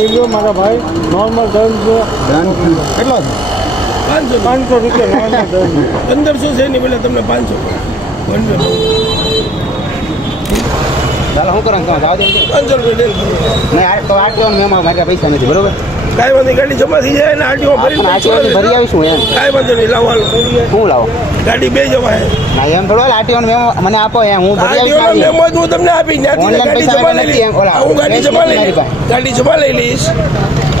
મારા ભાઈ નોર્મલ દંડ કેટલો છે? 500 રૂપિયા નોર્મલ દંડ 1500 છે નહીં, એટલે તમને 500 ચાલો શું કરો જવા દે 500 રૂપિયા નહીં તો આટલો મેમાં મારા પૈસા નથી બરોબર કાંઈ વાંધો ગાડી જમા થઈ જાય ને આટીઓ ભરી ભરી આવીશું એમ કાંઈ વાંધો નહીં લાવો શું લાવો ગાડી બે જવા ના એમ થોડો આટીઓ મેમો મને આપો એમ હું ભરી આવીશ મેમો હું તમને આપી ગાડી જમા લઈ લઈશ હું ગાડી જમા લઈ લઈશ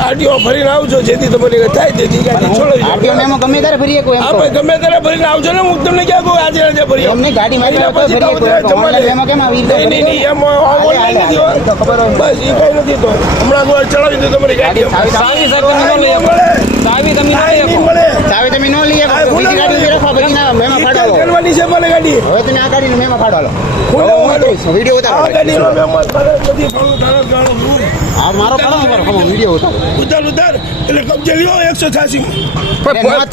આટીઓ ભરીને આવજો જેથી તમારી થાય તેથી ગાડી છોડાવી આટીઓ મેમો ગમે ત્યારે ભરી શકો એમ આપણે ગમે ત્યારે ભરીને આવજો ને હું તમને ક્યાં કહું આજે આજે ભરી અમને ગાડી મારી આપો ભરી શકો ઓનલાઈન મેમો કેમ આવી નહીં એમ ઓનલાઈન નથી બસ એ કઈ નથી તો હમણાં તો ચલાવી દો તમારી ગાડી ચાવી તમે ચાવી તમે નો લઈ શકો બીજી ગાડી રાખો બધી ના મેમો ફાડો કરવાની છે મને ગાડી હવે તમે આ ગાડીનો મેમો ફાડો વિડિયો ઉતારો આ ગાડીનો મેમો બધી ફાળું ધારો ગાળો આ મારો પાડો વિડિયો ઉતારો ઉતાર એટલે કબજે લ્યો 186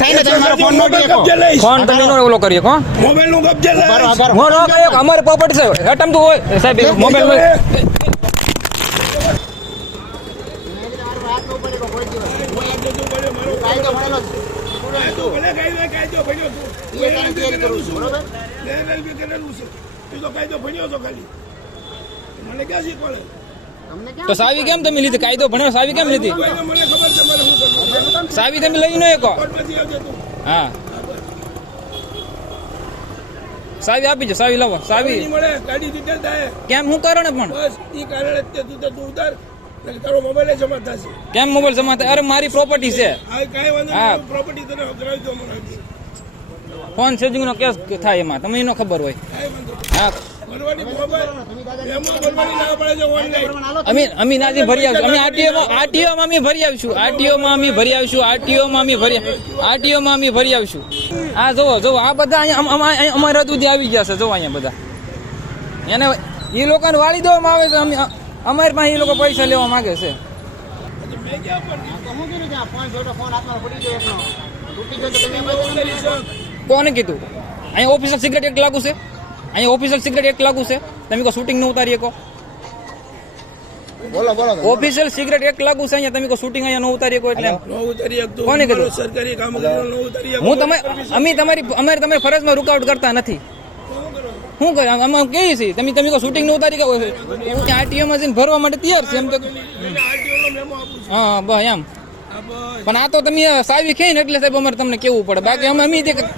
થાય ને તમે મારો ફોન નો દેખો ફોન તમે નો ઓલો કરીએ કો મોબાઈલ નું કબજે લે હું નો કર્યો અમારે પ્રોપર્ટી છે હટમ તો હોય સાહેબ મોબાઈલ માં તો સાવી કેમ તમે લીધી કાયદો ભણ્યો સાવી કેમ લીધી સાવી તમે લઈ નો એકો હા સાવી આપી જો સાવી લાવો સાવી કેમ હું કરો ને પણ તારો મોબાઈલ જમા થશે કેમ મોબાઈલ જમા થાય અરે મારી પ્રોપર્ટી છે કાંઈ વાંધો નહીં પ્રોપર્ટી તને કરાવી દો મને ફોન સેજિંગ નો કેસ થાય એમાં તમને નો ખબર હોય હા અમે નાજી ભરી આવીશું અમે આરટીઓમાં અમે ભરી આવીશું આરટીઓમાં અમે ભરી આવીશું આ જોવો આ બધા અહીંયા અમારા સુધી આવી ગયા છે જોવો અહીંયા બધા એને એ લોકોને વાળી દેવામાં આવે છે અમારી પાસે એ લોકો પૈસા લેવા માંગે છે કોને કીધું અહીંયા ઓફિશિયલ સિક્રેટ એક્ટ લાગુ છે તમે કોઈ શૂટિંગ ન ઉતારી શકો ઓફિશિયલ સિક્રેટ એક્ટ લાગુ છે અહીંયા તમે કોઈ શૂટિંગ અહીંયા ન ઉતારી શકો એટલે કોને કીધું સરકારી કામ હું અમારે તમારી ફરજમાં રૂકાવટ કરતા નથી શું કરે અમે કહીએ છીએ તમે કોઈ શૂટિંગ ન ઉતારી શકો આરટીઓમાં જઈને ભરવા માટે તૈયાર છે એમ તો હા બસ એમ પણ આ તો તમે સાવી ખાઈ ને એટલે સાહેબ અમારે તમને કેવું પડે બાકી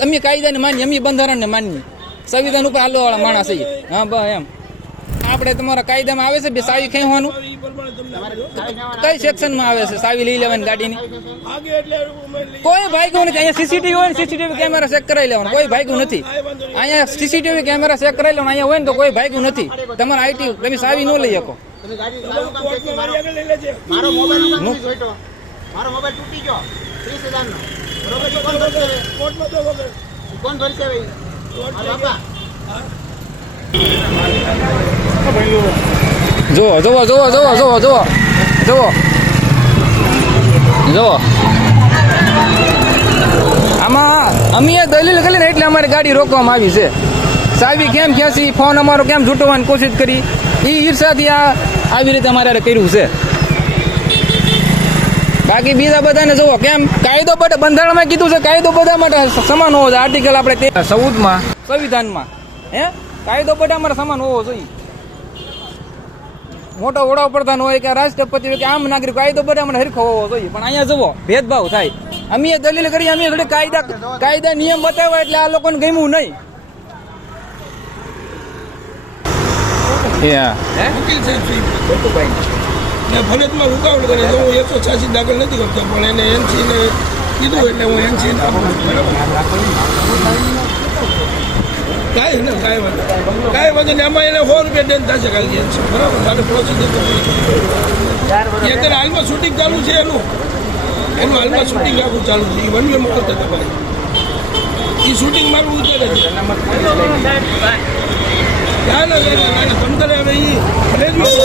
અમે કાયદાને માનીએ અમે બંધારણને માનીએ સંવિધાન ઉપર હાલવા વાળા માણસ છીએ હા બસ એમ આપણે તમારા કાયદામાં આવે છે બે સાવી ખેવાનું કઈ સેક્શનમાં આવે છે સાવી લઈ લેવાની ગાડીની કોઈ ભાગ્યું નથી અહીંયા સીસીટીવી હોય ને સીસીટીવી કેમેરા ચેક કરાવી લેવાનું કોઈ ભાગ્યું નથી અહીંયા સીસીટીવી કેમેરા ચેક કરાવી લેવાનું અહીંયા હોય ને તો કોઈ ભાગ્યું નથી તમારે આઈટી તમે સાવી ન લઈ શકો મારો મોબાઈલ તૂટી ગયો 30,000 નો બરોબર કોણ ભરશે જુઓ આમાં અમે દલીલ કરી ને એટલે અમારી ગાડી રોકવામાં આવી છે સાવી કેમ ખેંચી ફોન અમારો કેમ છૂટવાની કોશિશ કરી એ ઈર્ષાથી આવી રીતે અમારે કર્યું છે બાકી બીજા બધાને જુઓ કેમ કાયદો બધા બંધારણમાં કીધું છે કાયદો બધા માટે સમાન હોવો જોઈએ આર્ટિકલ આપણે 14માં સંવિધાનમાં હે કાયદો બધા અમારે સમાન હોવો જોઈએ મોટો વડાપ્રધાન હોય કે રાષ્ટ્રપતિ હોય કે આમ નાગરિક કાયદો બધા મને હરખો હોવો જોઈએ પણ અહીંયા જુઓ ભેદભાવ થાય અમે દલીલ કરી અમે થોડી કાયદા નિયમ બતાવ્યા એટલે આ લોકોને ગમ્યું નહીં ફરજમાં રૂકાવટ કરે તો હું 186 દાખલ નથી કરતો પણ એને એનસી ને કીધું એટલે હું એનસી કાંઈ વાંધો નહીં આમાં એને 100 રૂપિયા દંડ થશે ખાલી એનસી બરાબર મારે પ્રોસિજર અત્યારે હાલમાં શૂટિંગ ચાલુ છે એનું હાલમાં શૂટિંગ આખું ચાલુ છે એ વન વેમાં આવતા તમારે એ શૂટિંગ મારું ઉતરે છે ના તમતારે હવે એ ફરજમાં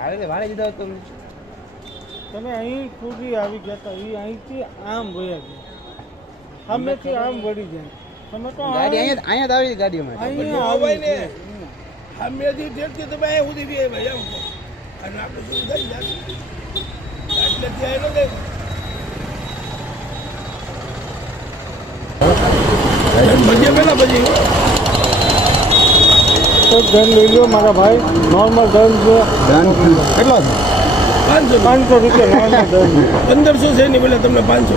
હારે વાળે દીધા તો તમે અહીં સુધી આવી ગયા હતા એ અહીંથી આમ વયા ગયા સામેથી આમ વળી જાય તમે તો ગાડી અહીંયા જ આવી ગાડીઓ માં અહીંયા હોય ને આવી સામેથી ઠેકથી તમે અહીંયા સુધી બી ભાઈ એમ કહો. અને આપણે શું થઈ જાય એટલે ત્યાં એનો કઈ પછી પેલા પછી તો દંડ લઈ લો મારા ભાઈ નોર્મલ દંડ છે કેટલો છે 500 500 રૂપિયા નોર્મલ દંડ 1500 છે નહીં પેલા તમને 500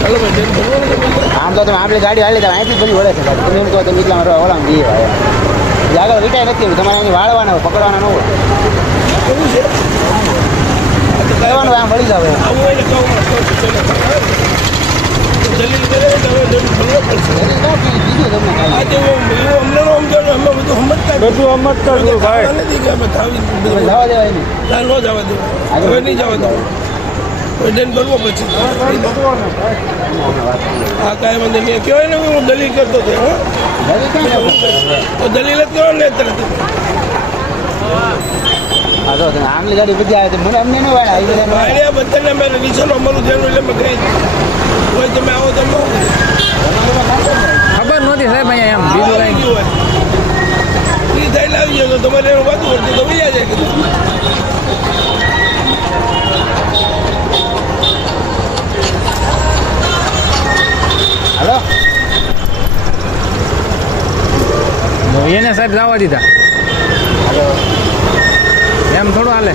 ચાલો ભાઈ બેન ભરવાનું છે પેલા. આમ તો તમે આપણી ગાડી હાલી તો અહીંથી બધી વળે છે ગાડી તમે એમ કહો તો નીકળા મારો ઓલામ જઈએ ભાઈ આગળ વિટાય નથી તમારે અહીં વાળવાના હોય પકડવાના ન હોય કેવું છે કહેવાનું આમ વળી જાવ આવું હોય ને કહું દલીલ કરે તો હવે દલીલ ભરવો પડશે આજે એવું અમને નો સમજાણું અમે બધું સમજતા જ બધું અમત કરજો ભાઈ નથી કે અમે થાવી જવા દેવાય નહીં ના ન જવા દેવું હવે નહીં જવા દઉં કોઈ દંડ ભરવો પછી હા કાંઈ વાંધો નહીં કહેવાય ને હું દલીલ કરતો હતો હો તો દલીલ જ કરો ને તરત હા તો તમે આમલી ગાડી બધી આવે તો મને અમને ન વાળા આવી બધા ભાઈ બધાને અમે નિશાનો અમારું ધ્યાન એટલે અમે કહી કોઈ તમે આવો તમે ખબર નહોતી સાહેબ અહીંયા એમ બીજું આવી કઈ ગયું હોય એ થઈને આવી ગયો તો તમારે એનું વાતું કરતું તો વૈયા જાય કીધું હાલો એને સાહેબ જવા દીધા એમ થોડું હાલે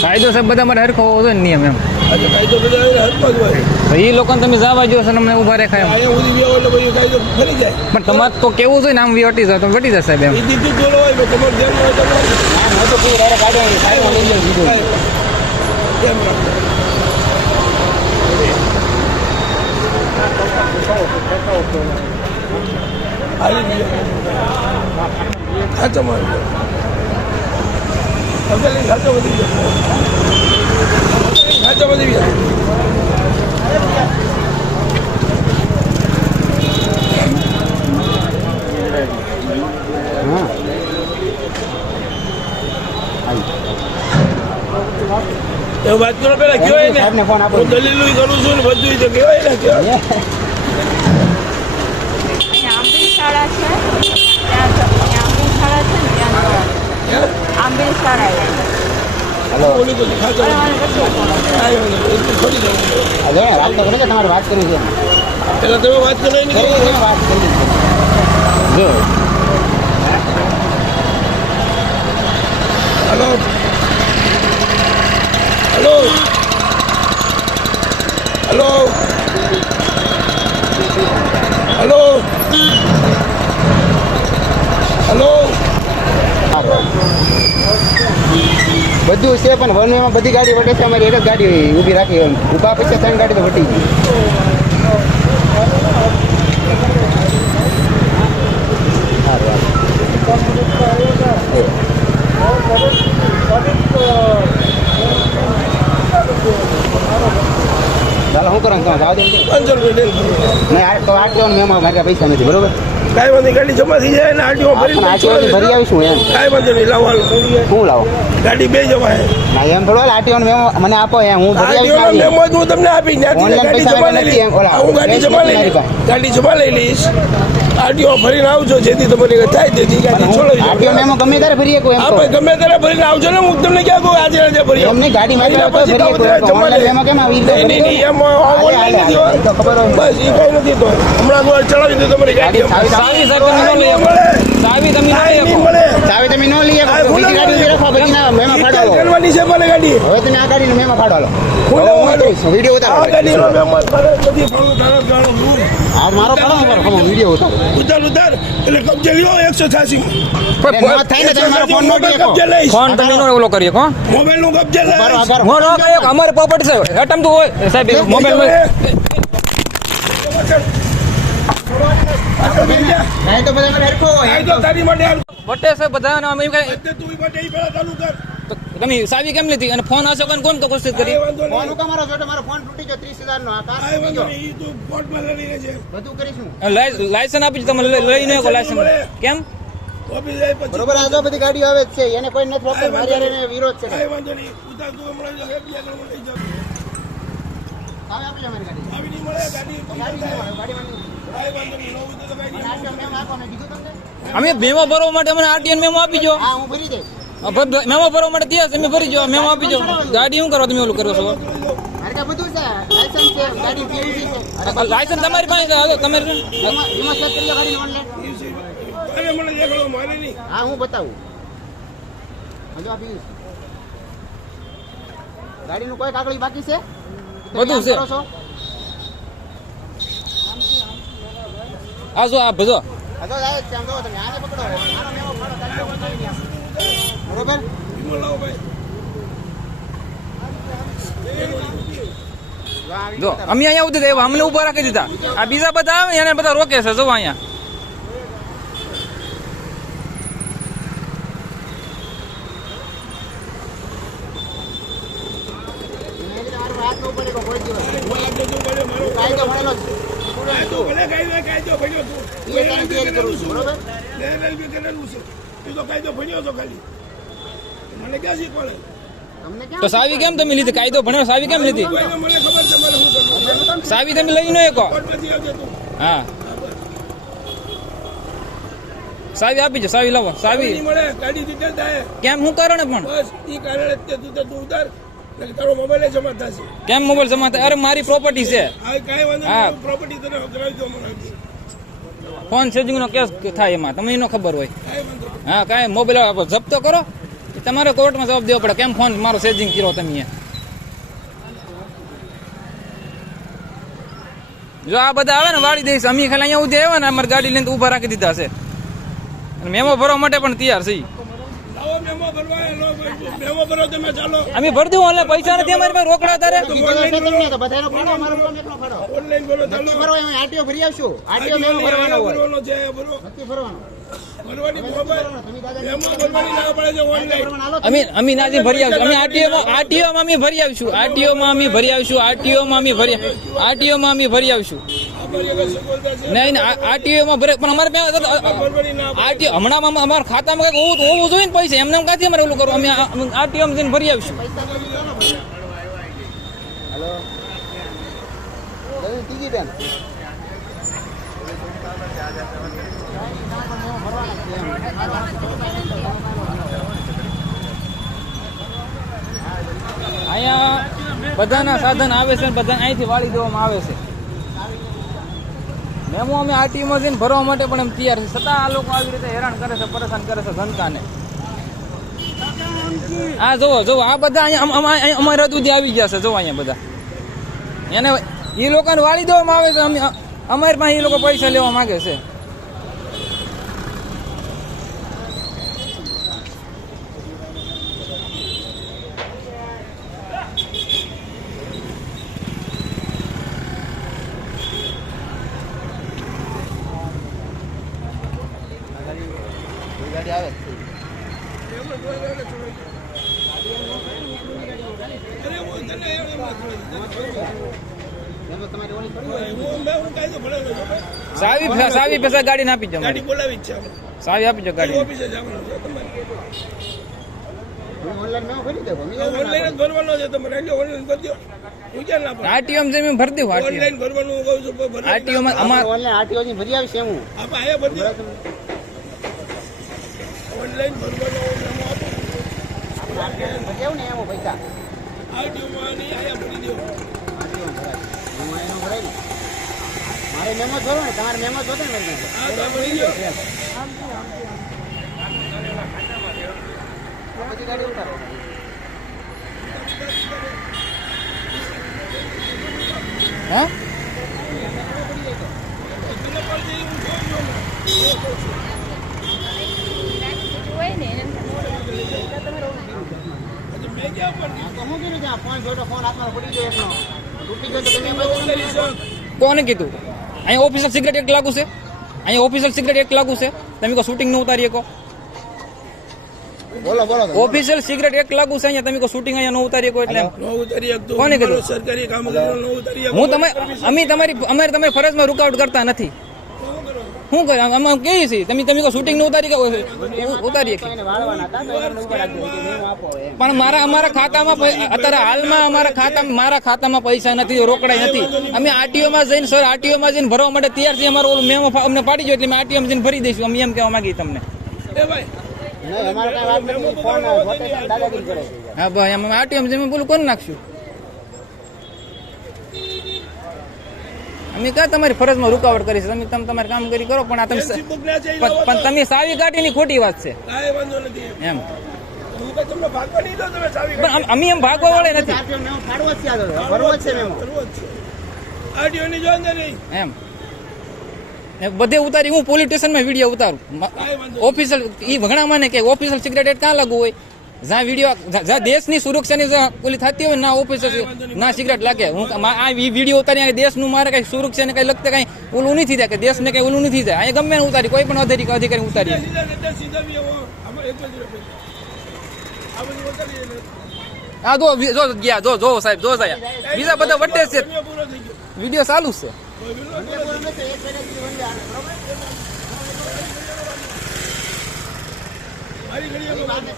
કાયદો સાહેબ બધા માટે હરખો હોવો જોઈએ ને નિયમ એમ આજે કાયદો બધા હાથમાં જ હોય તો એ લોકોને તમે જવા જો છો ને અમને ઊભા રેખાય એમ અહીંયા સુધી બી એટલે પછી કાયદો ફરી જાય પણ તમારે તો કેવું જોઈએ ને આમ વટી જાય તો વટી જશે સાહેબ એમ એ દીધું જોડો હોય મેં તમારું ધ્યાન હોય તમારે હું તો કોઈ ડાયરેક્ટ ગાડી સાઈડમાં લઈ ગયો દીધું કેમ રાખો હાલી ગયો ખાચો મારી ગયો ખાચો વધી ગયો ખાચો વધી ગયો હા એવું વાત કરો પેલા કહેવાય ને સાહેબને ફોન આપો હું દલીલું કરું છું ને બધું તો કહેવાય ને કહેવાય અહીંયા આંબી શાળા છે ત્યાં આંબી શાળા છે ને ત્યાં જવાનું. આંબી શાળા હલો બોલી તો ખાચો વધી અને પછી કાંઈ વાંધો નહીં. એટલું છોડી દઉં હવે વાત તો કરો કે તમારે વાત કરવી છે પેલા તમે વાત કરો એની કરી છે વાત કરી જો hello hello hello hello hello બધું છે પણ વનમાં બધી ગાડી વટે છે અમારી એક જ ગાડી ઊભી રાખી ઊભા પછી 3 ગાડી તો વટી ગઈ ચાલો શું કરો તમે જાવ દે 500 રૂપિયા ડેલ નહીં આ તો આટલો મેમાં મારા પૈસા નથી બરોબર કાંઈ વાંધો નહીં. ગાડી જમા થઈ જાય ને આરટીઓ ભરી પણ આટીઓની ભરી આવીશું એમ કાંઈ વાંધો નહીં લાવો હાલો. શું લાવો ગાડી બે જવાય ના એમ થોડો આટીઓનો મેમો મને આપો એમ હું ભરી આરટીઓ આવીશ મેમો જ હું તમને આપી ત્યાંથી Online ગાડી પૈસા જમા લઈ નથી એમ, લઈશ ઓલા, હું ગાડી જમા લઈ લઈશ ગાડી જમા લઈ લઈશ આરટીઓ ભરીને આવજો જેથી તમારી થાય તેથી ગાડી છોડાવી આટીઓ મેમો ગમે ત્યારે ભરી શકો એમ હા કહું. ભાઈ ગમે ત્યારે ભરીને આવજો ને હું તમને ક્યાં કહું આજે આજે ભરી આવો. એમની ગાડી માં એના તો પછી ભરી તમે શકો. જમા Online લઈ. મેમો કેમ આવી રીતે નહીં, નહીં, નહીં, એમ હાલે, online નથી હાલે, તો ખબર હોય. બસ એ કઈ નથી તો હમણાં તો ચડાવી દો તમારી ગાડી ચાવી સાવી સાહેબ તમે ન લઈ આપો સાવી તમે ન લઈ નહીં આપો મળે ચાવી તમે ન લઈ શકો. આ બીજી ગાડી ઊભી રાખો પછી ના મેમો ફાડો રિચાર્જ કરવાની છે મને ગાડી હવે તમે આ ગાડીનો મેમો ફાડો હાલો. હું હવે હું લાવું કરીશ. વિડીયો આ ઉતારો ગાડીનો મેમો કરે બધી ફળું ધારો ધારો દૂર આ મારો ફાડો ઉપર વિડીયો ઉતારો ઉતાર ઉતાર એટલે કબજે લ્યો 186 એ ન થાય ને તમે મારો ફોન નોટ લેકો. કબજે લઈશ ફોન તમે નો ઓલો કરીએ કો મોબાઈલ નું કબજે બરો લઈશ આગળ હું ન કર્યો અમારે પ્રોપર્ટી છે હેઠમ તો હોય સાહેબ મોબાઈલ કાંઈ તો બધા મને હરખો હોય. કાયદો તારી માટે હાલ. વટે છે બધા અને અમે એમ કાંઈ- બધે તું ઈ માટે ઈ પેલા ચાલુ કર. તો તમે સાવી કેમ લીધી અને ફોન આશો કોણ કોશિશ કરી કાંઈ વાંધો ફોન નહીં. હું તમારો જોડે મારો ફોન તૂટી ગયો 30,000 નો. આ કાર કાંઈ તૂટી વાંધો ગયો. નહીં. ઈ તું કોર્ટમાં લડી લેજે. બધું કરીશું. લાયસન્સ આપી છે તમે લઈ નહીં લાયસન્સ કેમ ઓફિસ જાય પછી. બરોબર, આ જો બધી ગાડીઓ આવે જ છે, એને કોઈ નથી રોકતો. મારી હારે એને વિરોધ છે. કાંઈ વાંધો નહીં. ઉતાર તું હમણાં જો હે બીજા ઘરમાં લઈ જાઓ. હવે આપજો મારી ગાડી. આવી નહીં મળે ગાડી. ગાડી નહીં મળે, ગાડીમાં નહીં. કાંઈ વાંધો નહીં. ન હોય તો કાંઈ નહીં. આટલો મેમ આપો, મેં કીધું તમને. અમે મેમો ભરવા માટે અમને આરટીએન મેમો આપી જો હા, હું ભરી દઈશ. મેમો ભરવા માટે ત્યાં તમે ભરી જો મેમો આપી જો ગાડી શું કરો તમે ઓલું કરો છો મારે કાંઈ બધું છે, લાયસન્સ છે, ગાડી પીયુસી છે. લાયસન્સ તમારી પાસે છે, હાલો, તમારે એમાં ચેક કરી લો ગાડીને ઓનલાઈન. અરે મને દેખાડો મારે નહીં. હા, હું બતાવું. હજુ આ પીયુસ. ગાડીનું કોઈ કાગળી બાકી છે? તમે બધું આમ છે. કરો છો? આ જો આ બધો હા, તો જાય જ છે. આમ જોવો તમે. આને પકડો. આનો મેમો ફાડો. કાઢી લો, વાંધો નહીં આમ. બરોબર? વિમલ લાવો ભાઈ. આવી જો બતાવો. અમે અહીંયા ઉતરી આવ્યા અમને ઉભા રાખી દીધા આ બીજા બધા આવે એને બધા રોકે છે જો અહીંયા એને લીધે મારો હાથ ન પડે કોઈ દિવસ. કાયદો તું ભલે મારો. કાયદો ભણેલો જ છે. કાયદો ભલે કાયદો ભણ્યો તું. એ કાંઈ તૈયારી કરું છું, બરોબર? LLB કરેલું છે. તું તો કાયદો ભણ્યો છો ખાલી. મને ક્યાં શીખવાડે? તમને તો ક્યાં સાવી કેમ તમે લીધી કાયદો ભણ્યો સાવી કેમ લીધી કોઈને મને ખબર છે મારે શું કરવું. સાવી તમે લઈ ન શકો કોર્ટમાંથી આવજે તું. હા સાવી આપી છે સાવી લાવો સાવી નહીં મળે ગાડી ડિટેલ થાય. કેમ શું કરો ને પણ બસ ઈ કારણે જ તે તું ઉતાર. એટલે તારો મોબાઈલ જમા થશે. કેમ મોબાઈલ જમા થાય અરે મારી પ્રોપર્ટી છે આ કાંઈ વાંધો હા. નહીં. પ્રોપર્ટી તને કરાવી દો મને. ફોન સેજિંગ નો કેસ થાય એમાં તમને એનો ખબર હોય કાંઈ વાંધો નહીં. હા કાંઈ મોબાઈલ જપ્તો કરો એ તમારે કોર્ટમાં જવાબ દેવો પડે કેમ ફોન મારો સેજિંગ કર્યો તમે જો આ બધા આવે ને વાળી દઈશ અમે ખાલી અહીંયા ઉધી આવ્યા ને અમારી ગાડી લઈને ઊભા રાખી દીધા છે અને મેમો ભરવા માટે પણ તૈયાર છે લાવો મેમો ભરવા. મેમો ભરો તમે ચાલો. અમે ભરી દઉં એટલે પૈસા નથી અમારી પાસે રોકડા તારે કીધેલો છે તમને તો બધાનો ફાડો, મારો ફોન એકનો ફાડો. ઓનલાઈન ભરો ચાલો. નક્કી ભરવા એમાં આરટીઓ ભરી આવશું. આરટીઓ મેમો ભરવાનો હોય. ભરવાનો છે ભરો. નક્કી ભરવાનો. ભરવાની મોબાઈલ. તમે દાદા મેમો ભરવાની ના પડે છે ઓનલાઈન. ભરવાનો હાલો. અમે નાજી ભરી આવશું અમે આરટીઓમાં અમે ભરી આવશું આરટીઓમાં અમે ભરી આવશું આરટીઓમાં અમે ભરી આવશું અમારી આગળ સગવડતા છે. નહીં આરટીઓમાં ભરે પણ અમારે ભરવાની ના પડે. આરટીઓ હમણાં અમારા ખાતામાં કંઈક હોવું જોઈએ ને પૈસા એમને કાંથી અમારે ઓલું કરવું અમે આરટીઓમાં જઈને ભરી આવશું હેલો. દાદા, ત્રીજી બેન. અહીંયા બધાના સાધન આવે છે બધા અહીંથી વાળી દેવામાં આવે છે મેમો અમે આરટીઓમાં જઈને ભરવા માટે પણ એમ તૈયાર છે છતાં આ લોકો આવી રીતે હેરાન કરે છે પરેશાન કરે છે જનતાને આ જોવો આ બધા અહીંયા અમારા સુધી આવી ગયા છે જોવો અહીંયા બધા એને એ લોકોને વાળી દેવામાં આવે છે અમારી પાસે એ લોકો પૈસા લેવા માંગે છે ગાડી આવે. અરે હું તને એમ મેમો તમારી ઓળી થોડી હોય. હું કાયદો ભણેલો છું. સાવી પૈસા ગાડી આપી દો ગાડી બોલાવી જ છે આપણે. સાવી આપી દો ગાડી ઓફિસે જવાનું છે તમારે. તમે ઓનલાઈન મેમો ભરી દેવો. અમે ઓનલાઈન જ ભરવાનો છે તમારે. એટલે ઓનલાઈન ભરી દો. હું ક્યાં ના પાડું? આરટીઓમાં જઈને ભરી દઉં આરટીઓ ઓનલાઈન ભરવાનું હું કહું છું. ભરવાની આરટીઓમાં અમારે ઓનલાઈન આરટીઓ ની ભરી આવશે હું. આપણે અહીંયા ભરી દો. ઓનલાઈન ભરવાનો મેમો આપો. ભરી આવું ને એમાં પૈસા. આરટીઓમાં નહીં અહીંયા ભરી દો. આરટીઓ ભરાય. એમાં એનો ભરાય ને. મારે મેમો જોવો ને, તમારે મેમો જોતો ને મારી પાસે. આ તો ભરી દો. આ બધી ગાડી ઉતારો. હા હોય ને એને મેં ક્યાં પણ આ તો હું કીધું છે, આ ફોન જોઈતો ફોન હાથમાં પડી ગયો એકનો. તૂટી ગયો તો તમે એમ જ ઓનલાઈન છે. કોને કીધું અહીંયા ઓફિસર સિગરેટ એક લાગુ છે અહીંયા ઓફિશિયલ સિગરેટ એક લાગુ છે, તમે કહો શૂટિંગ ન ઉતારી શકો. બોલો બોલો ઓફિશિયલ સિગરેટ એક લાગુ છે અહીંયા, તમે કહો શૂટિંગ અહીંયા ન ઉતારી શકો એટલે એમ. ન ઉતારી શકતો. કોને કીધું? સરકારી કામ ન ઉતારી શકતો. હું અમારે તમારી ફરજમાં રૂકાવટ કરતા નથી. શું કરે અમે કહીએ છીએ તમે કહો શૂટિંગ ન ઉતારી કે ઉતારીએ છીએ. વાળવાના હતા તો એમને ઉપર રાખજો કે મેં આપો એમ. પણ અમારા ખાતામાં અત્યારે હાલમાં મારા ખાતામાં પૈસા નથી, રોકડાઈ નથી. અમે આરટીઓમાં જઈને સર આરટીઓમાં જઈને ભરવા માટે તૈયાર છીએ. અમારો મેમો અમને પાડી ગયો એટલે અમે આરટીઓમાં જઈને ભરી દઈશું. અમે એમ કહેવા માંગીએ તમને. એ ભાઈ નહીં અમારે કઈ વાત નથી. ફોન પોતે દાદાગીરી કરે છે. હા ભાઈ અમે આરટીઓમાં જઈને બોલું કરી નાખશું. અમે ક્યાં તમારી ફરજમાં રૂકાવટ કરી છે? તમે તમારે કામગીરી કરો, પણ આ તમે પણ તમે સાવી કાઢીની ખોટી વાત છે કાંઈ વાંધો નથી. એમ. હું કઈ તમને ભાગવા નહીં દઉં. તમે ચાવી પણ અમે એમ ભાગવા વાળા નથી આરટીઓ મેમો ફાડવો જ છે આ તો. ભરવો જ છે મેમો. આરટીઓની જવાબદારી એમ. ને બધે ઉતારી હું પોલીસ સ્ટેશનમાં વિડીયો ઉતારું. ઓફિશિયલ ઈ ઘણા માને કે ઓફિશિયલ સિગરેટ ક્યાં લાગુ હોય? જ્યાં વિડીયો જ્યાં દેશની સુરક્ષાની ઓલી થતી હોય ના ઓફિશિયલ ના સિગરેટ લાગે. હું આ વિડીયો ઉતારી દેશનું મારે કઈ સુરક્ષાને કઈ લગતા કઈ ઓલું નથી થાય કે દેશને કઈ ઓલું નથી થાય. અહીંયા ગમે ઉતારી કોઈ પણ અધિકારી ઉતારી. હા જો ગયા જો સાહેબ જો સાહેબ બીજા બધા વટે છે. વિડીયો ચાલુ છે.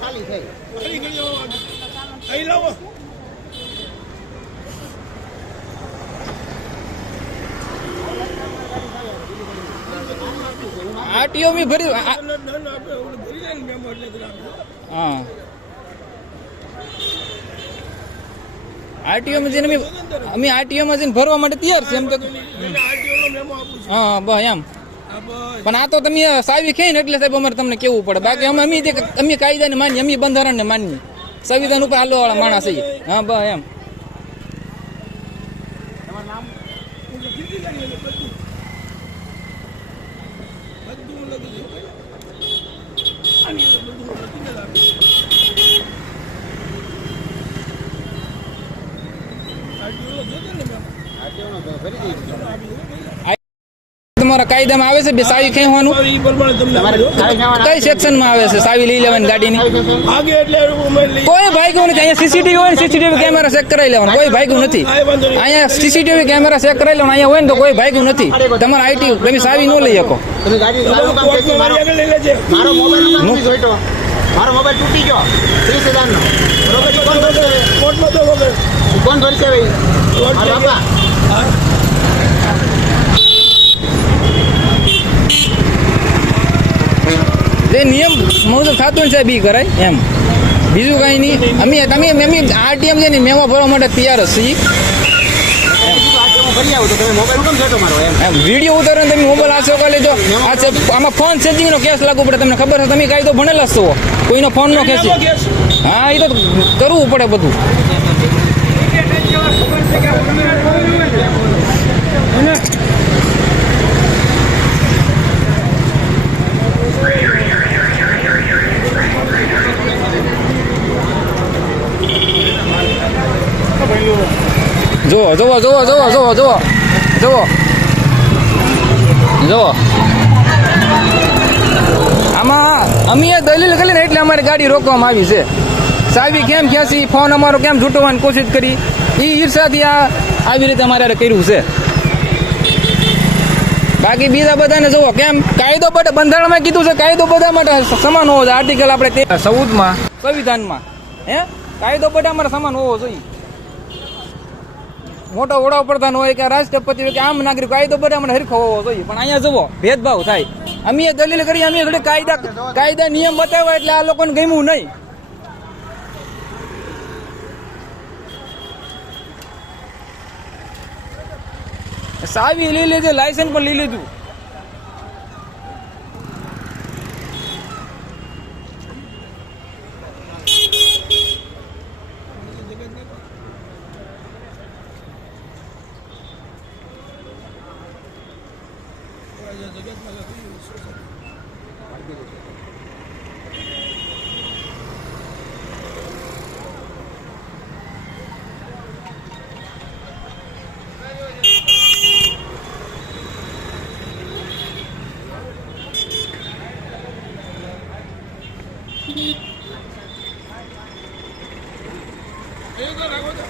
ખાલી થઈ. અહીં લાવો. આરટીઓ મી ભરી હા આરટીઓ માં જઈને અમે આરટીઓ માં જઈને ભરવા માટે તૈયાર છે એમ તો. હા બસ એમ. પણ આ તો તમે સાવી ખાઈ ને એટલે સાહેબ અમારે તમને કેવું પડે. બાકી અમે કાયદાને માનીએ, અમે બંધારણને માનીએ, સંવિધાન ઉપર હાલવા વાળા માણસ છીએ. હા બસ એમ. આરટીઓનો તો ભરી દીધું. તમારા કાયદામાં આવે છે બે સાવી ખેવાનું? એ પ્રમાણે તમને તમારે ખાલી જવાના. કઈ સેક્શનમાં આવે છે સાવી લઈ લેવાની ગાડીની? ભાગે એટલે ઉમેર લઈ. કોઈ ભાગ્યું નથી. અહીંયા સીસીટીવી હોય ને સીસીટીવી કેમેરા ચેક કરાવી લેવાનું. કોઈ ભાગ્યું નથી. અહીંયા સીસીટીવી કેમેરા ચેક કરાવી લેવાનું. અહીંયા હોય ને તો કોઈ ભાગ્યું નથી. તમારે આઈટી તમે સાવી ન લઈ શકો. તમે ગાડી ચાલુ કામ છે. કોર્ટમાં મારી આગળ લઈ લેજે. મારો મોબાઈલ નથી જોઈતો. મારો મોબાઈલ તૂટી ગયો 30,000 નો. બરોબર છે. કોણ ભરશે? કોર્ટમાં તો વગર. કોણ ભરશે ભાઈ? મારો બાપા. જે નિયમ મુજબ થતું ને સાહેબ ઈ કરાય એમ. બીજું કઈ નહીં. અમે આરટીએમ છે ને મેમો ભરવા માટે તૈયાર જ છીએ. ભરી આવો તો તમે મોબાઈલ કેમ જોઈતો મારો એમ? એમ વિડીયો ઉતારો તમે મોબાઈલ આછો કરી લેજો. આ છે આમાં ફોન સેન્સિંગ નો કેસ લાગુ પડે. તમને ખબર છે? તમે કાયદો ભણેલા જ છો. કોઈનો ફોન નો ખેંચી. હા એ તો કરવું પડે બધું. જુઓ જુઓ જુઓ જુઓ જુઓ જુઓ જુઓ જુઓ આમાં અમે દલીલ કરી ને એટલે અમારી ગાડી રોકવામાં આવી છે. સાવી કેમ ખેંચી, ફોન અમારો કેમ જૂટવાની કોશિશ કરી, એ ઈર્ષાથી આવી રીતે અમારે કર્યું છે. બાકી બીજા બધાને જુઓ કેમ કાયદો બધા બંધારણમાં કીધું છે કાયદો બધા માટે સમાન હોવો જોઈએ. આર્ટિકલ આપણે 14માં સંવિધાનમાં કાયદો બધા અમારે સમાન હોવો જોઈએ. મોટો વડાપ્રધાન હોય કે રાષ્ટ્રપતિ હોય કે આમ નાગરિક કાયદો બધા મને હરખો હોવો જોઈએ. પણ અહીંયા જુઓ ભેદભાવ થાય. અમે દલીલ કરી, અમે થોડી કાયદા નિયમ બતાવ્યા એટલે આ લોકોને ગમ્યું નહીં. સાવી લઈ લીધી, લાયસન્સ પણ લઈ લીધું. રાખો તો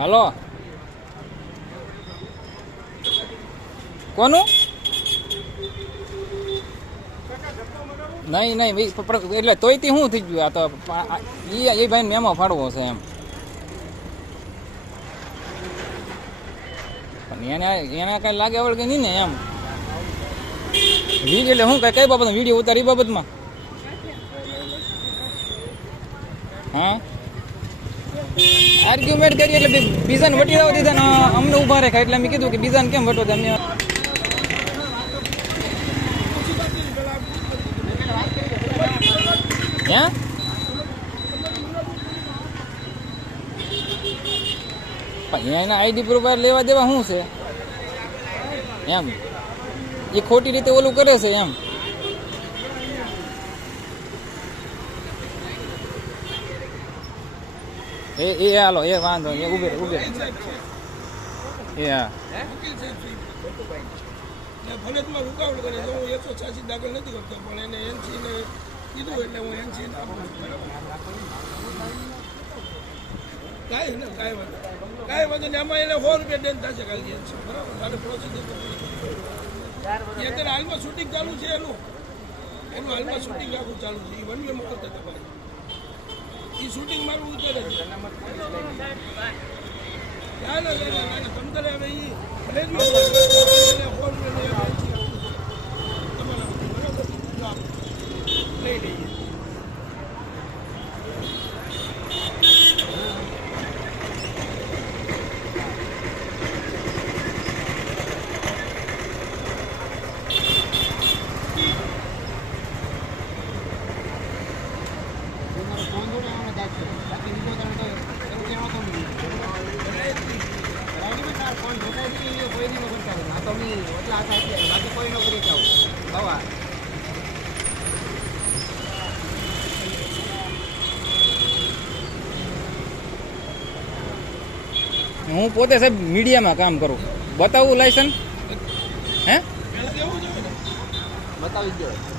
હાલો કોનું નહીં નહીં એટલે તોયથી શું થઈ ગયું આ તો એ ભાઈ મેમો ફાડવો છે એમ પણ એને કઈ લાગે આવડ કે નહીં ને એમ એટલે શું કઈ બાબત વિડીયો ઉતારી બાબતમાં હા આર્ગ્યુમેન્ટ કરી એટલે બીજાને વટી દાવ દીધા ને અમને ઉભા રાખ્યા એટલે મેં કીધું કે બીજાને કેમ વટો તમે હે એના આઈડી પ્રૂફ લેવા દેવા શું છે એમ એ ખોટી રીતે ઓલું કરે છે એમ એ હાલો એ વાંધો એ ઉભે એ હા ફરજમાં રૂકાવટ કરે તો હું 186 દાખલ નથી કરતો પણ એને એનસી ને કીધું એટલે હું એનસી કાંઈ વાંધો નહીં આમાં એને 100 રૂપિયા દંડ થશે કાલે એનસી બરાબર મારે પ્રોસીજર અત્યારે હાલમાં શૂટિંગ ચાલુ છે એનું હાલમાં શૂટિંગ આખું ચાલુ છે એ વન વે મોકલતા તમારે એ શૂટિંગ મારું ઉતરે છે તમતારે હવે એ લઈ લઈએ હું પોતે સાહેબ મીડિયામાં કામ કરું બતાવું લાયસન્સ હે બતાવી દો